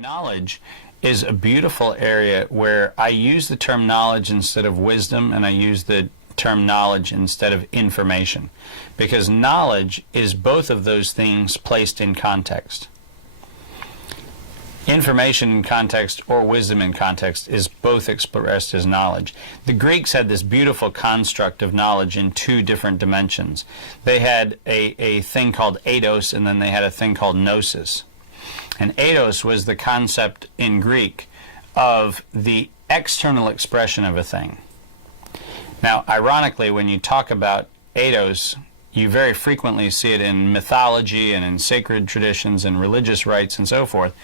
Knowledge is a beautiful area where I use the term knowledge instead of wisdom, and I use the term knowledge instead of information, because knowledge is both of those things placed in context. Information in context or wisdom in context is both expressed as knowledge. The Greeks had this beautiful construct of knowledge in two different dimensions. They had a thing called eidos, and then they had a thing called gnosis. And eidos was the concept in Greek of the external expression of a thing. Now, ironically, when you talk about eidos, you very frequently see it in mythology and in sacred traditions and religious rites and so forth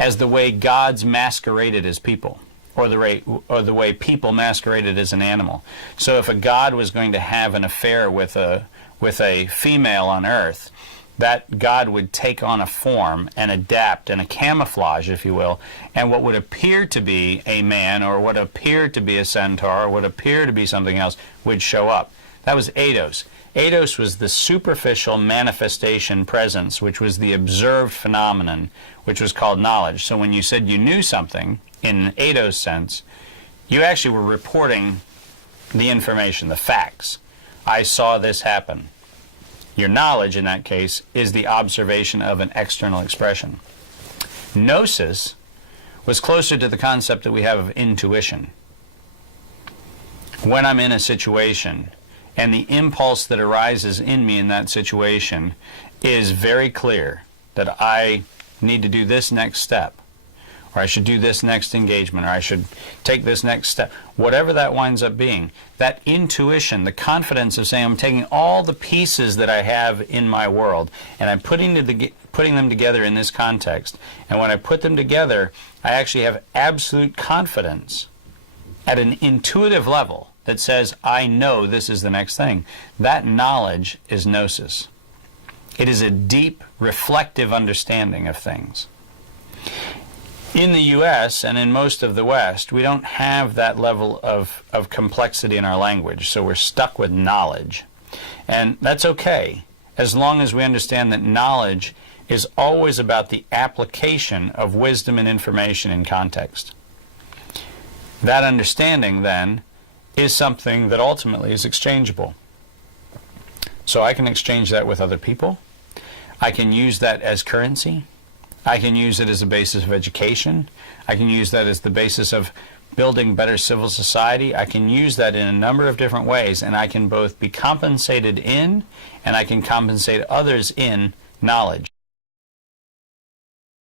as the way gods masqueraded as people, or the way people masqueraded as an animal. So if a god was going to have an affair with a female on earth, that god would take on a form and adapt and a camouflage, if you will, and what would appear to be a man or what appeared to be a centaur or what appeared to be something else would show up. That was eidos. Eidos was the superficial manifestation presence, which was the observed phenomenon, which was called knowledge. So when you said you knew something in an eidos sense, you actually were reporting the information, the facts. I saw this happen. Your knowledge, in that case, is the observation of an external expression. Gnosis was closer to the concept that we have of intuition. When I'm in a situation, and the impulse that arises in me in that situation is very clear that I need to do this next step, or I should do this next engagement, or I should take this next step, whatever that winds up being, that intuition, the confidence of saying I'm taking all the pieces that I have in my world and I'm putting them together in this context, and when I put them together, I actually have absolute confidence at an intuitive level that says, I know this is the next thing. That knowledge is gnosis. It is a deep, reflective understanding of things. In the U.S. and in most of the West, we don't have that level of complexity in our language, so we're stuck with knowledge. And that's okay, as long as we understand that knowledge is always about the application of wisdom and information in context. That understanding, then, is something that ultimately is exchangeable. So I can exchange that with other people. I can use that as currency. I can use it as a basis of education. I can use that as the basis of building better civil society. I can use that in a number of different ways, and I can both be compensated in, and I can compensate others in knowledge.